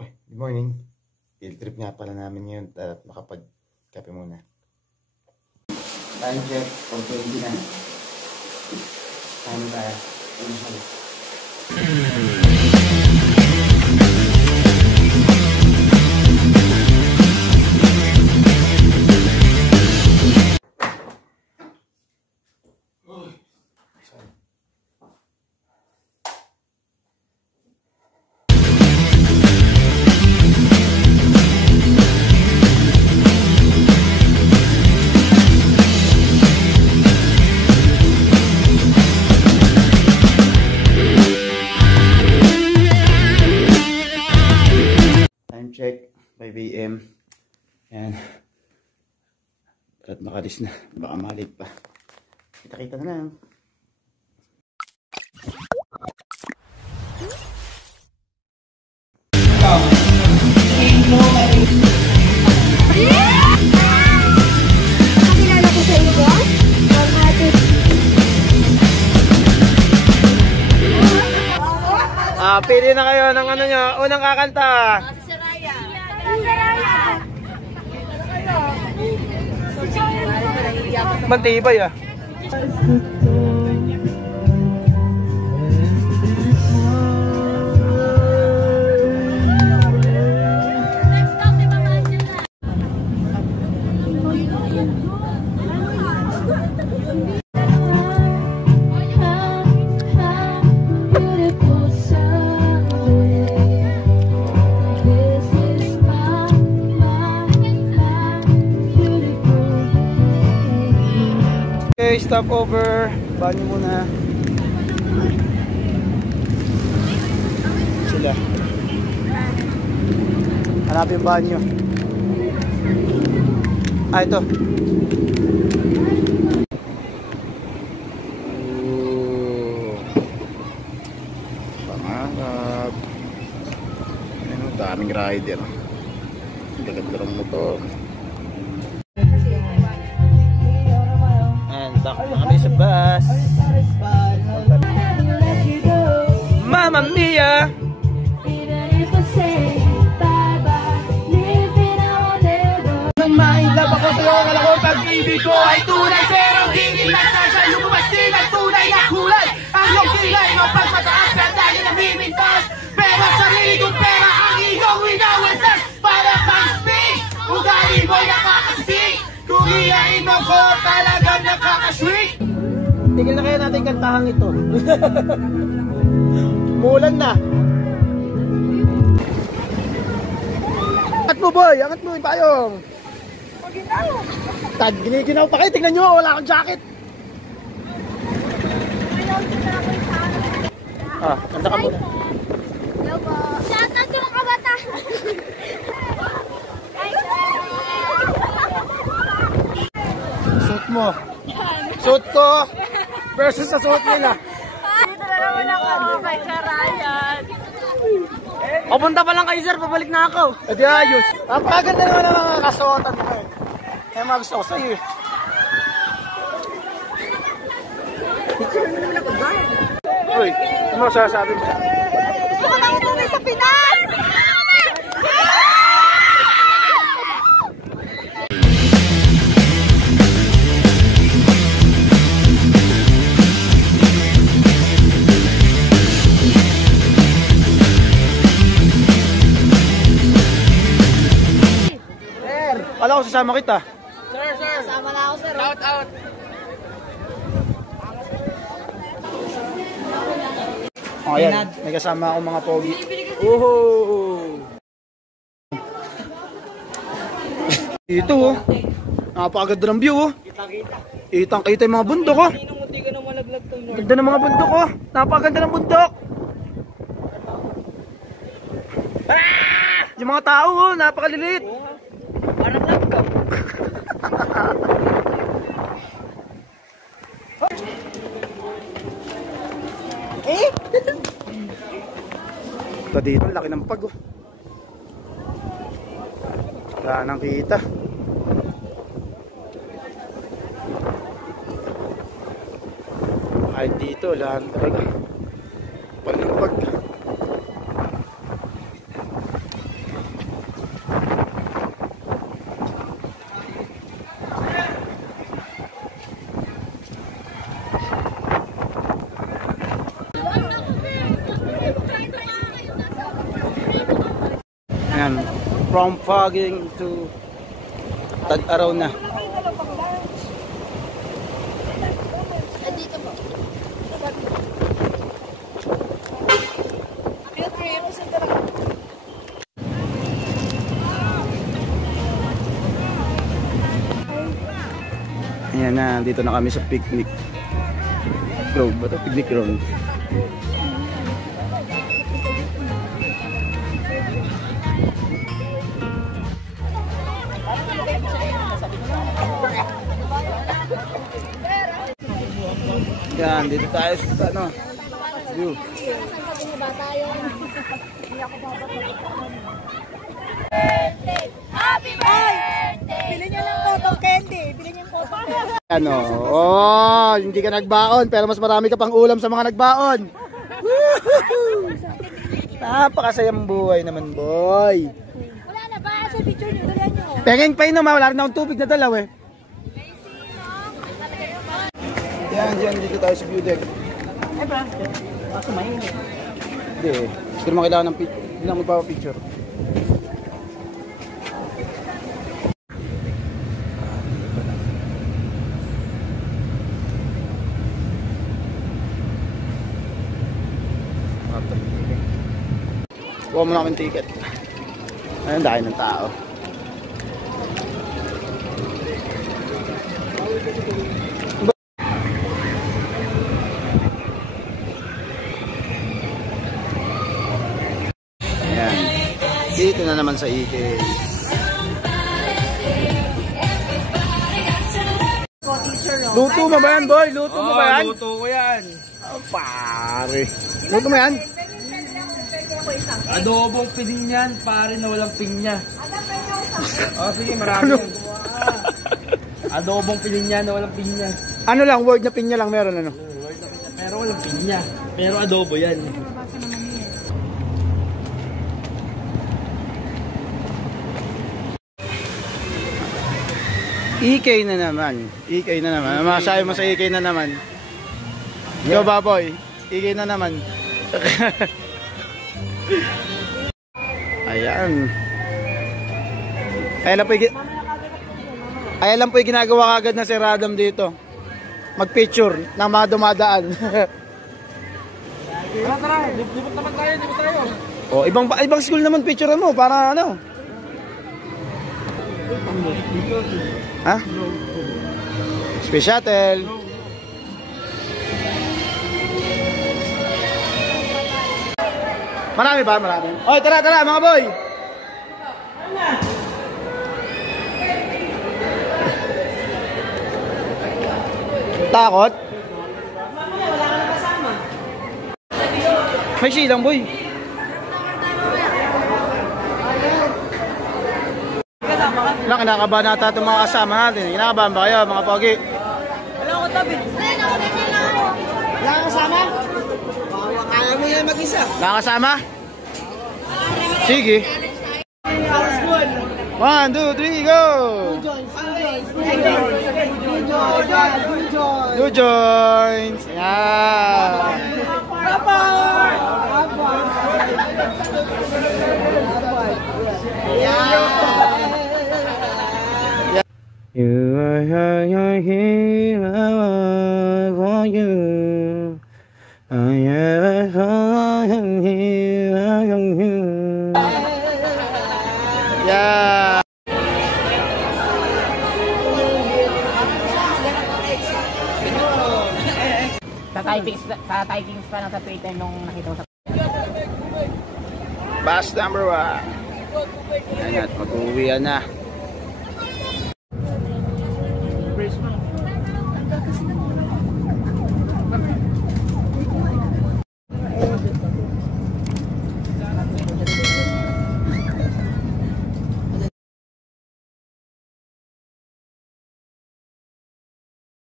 Oh, good morning. Field trip nga pala namin ngayon at makapag-kape muna. Time check, 4:20 na. Time tayo. Check, 5 AM. Ayan. At makalis na. Baka malit pa. Kita-kita na lang. Kakilala ko sa iyo, boss? Pili na kayo ng ano nyo, unang kakanta. Mantibay ah. Stop over, banyo muna sila. Hanap yung banyo. Ito. Pangarap. Ano, daming rider. Gaganda ng motor. Takot na kami sa bus. Mamma Mia! Nang mailab ako sa'yo, akala ko pag-ibig ko ay tunay, pero hindi nasa lumabas din ang tunay na kulay. Ang iyong kilay mo pagmataas na dahil namimintas, pero sarili kong pera ang iyong winawaltas. Para pang-speak, ugali mo'y nakakastig. Kung iyain mo ko, talagang nakakasweet. Tigil na kaya natin kantahan ito. Mulan na. Angat mo boy, angat mo yung payong. Tad, giniginaw pa kayo, tingnan nyo, wala akong jacket. Kanta ka muna. Hello po. Shoutout yung kabata. Suit mo. Suit ko versus sa suit nila. Dito na naman ako. Kay Karayan. Papunta pa lang kayo sir, pabalik na ako. Edi ayos. Napakaganda naman ang mga kasuotan mo eh. Kaya mga gusto ko sa'yo eh. Uy, ano masasabi mo? Gusto ko nang umuwi sa Pinas! Kala ko sasama kita. Sir, sama na ako, sir. Shout out. Ayan, may kasama akong mga pogi. Ito oh. Napakaganda ng view oh. Kitang-kita yung mga bundok oh. Ganda ng mga bundok oh. Napakaganda ng bundok. Yung mga tao oh, napakalilit. Parang laptop. Ito dito, laki ng pag oh. Wala nang kita. Kahit dito, wala talaga. Palipag. Ayan. From fogging to tag-araw na. Ayan na, dito na kami sa picnic grove. Ba ito? Picnic ground. Yan, dito tayo sa ano, view. Happy birthday! Bilhin niyo lang cotton candy. Bilhin niyo yung cotton. Ano? Oh, hindi ka nagbaon pero mas marami ka pang ulam sa mga nagbaon. Napakasayang buhay naman, boy. Wala na ba? Sa picture niyo, dalihan niyo. Pengeng pa inom, wala rin akong tubig na dalaw eh. Yan, dito tayo sa view deck. Ay ba? Baka mainit. Hindi eh. Hindi naman kailangan ng picture. Hindi naman magpapapicture. Kuha mo na kami ticket. Ayun, dahil ng tao. Ayan. Dito na naman sa EK. Luto mo ba yan, boy? Luto mo ba yan? Luto ko yan. Oh, pare. Luto mo yan? Adobong pininyan, pare na walang pinya. Oh, sige, marami yan. Adobong pininyan na walang pinya. Ano lang, word na pinya lang meron ano? Pero walang pinya. Pero adobo yan. EK na naman. EK na naman. Masasabi mo sa EK na naman. Yo, baboy. EK na naman. Ayan. Ayan lang po yung ginagawa kagad na si Radam dito. Mag-picture ng mga dumadaan. Tara, libot naman tayo, libot tayo. Oh, ibang school naman picture mo para ano? Ha? Space Shuttle. Marami ba? Marami. Oy, tara mga boy. Takot? May silang boy. Wala, kinakabahan nata itong mga kasama natin. Kinakabahan ba kayo mga pogi? Wala ko tabi. Wala ka kasama? Kaya mo yan mag-isa. Wala kasama? Sige. 1, 2, 3, go! Do joints! Yeah! You are here for you. I am here for you. Yeah. Sa Tykings pa lang sa Twitter nung nakita ko sa Bus number 1. Ayan at mag-uwi na.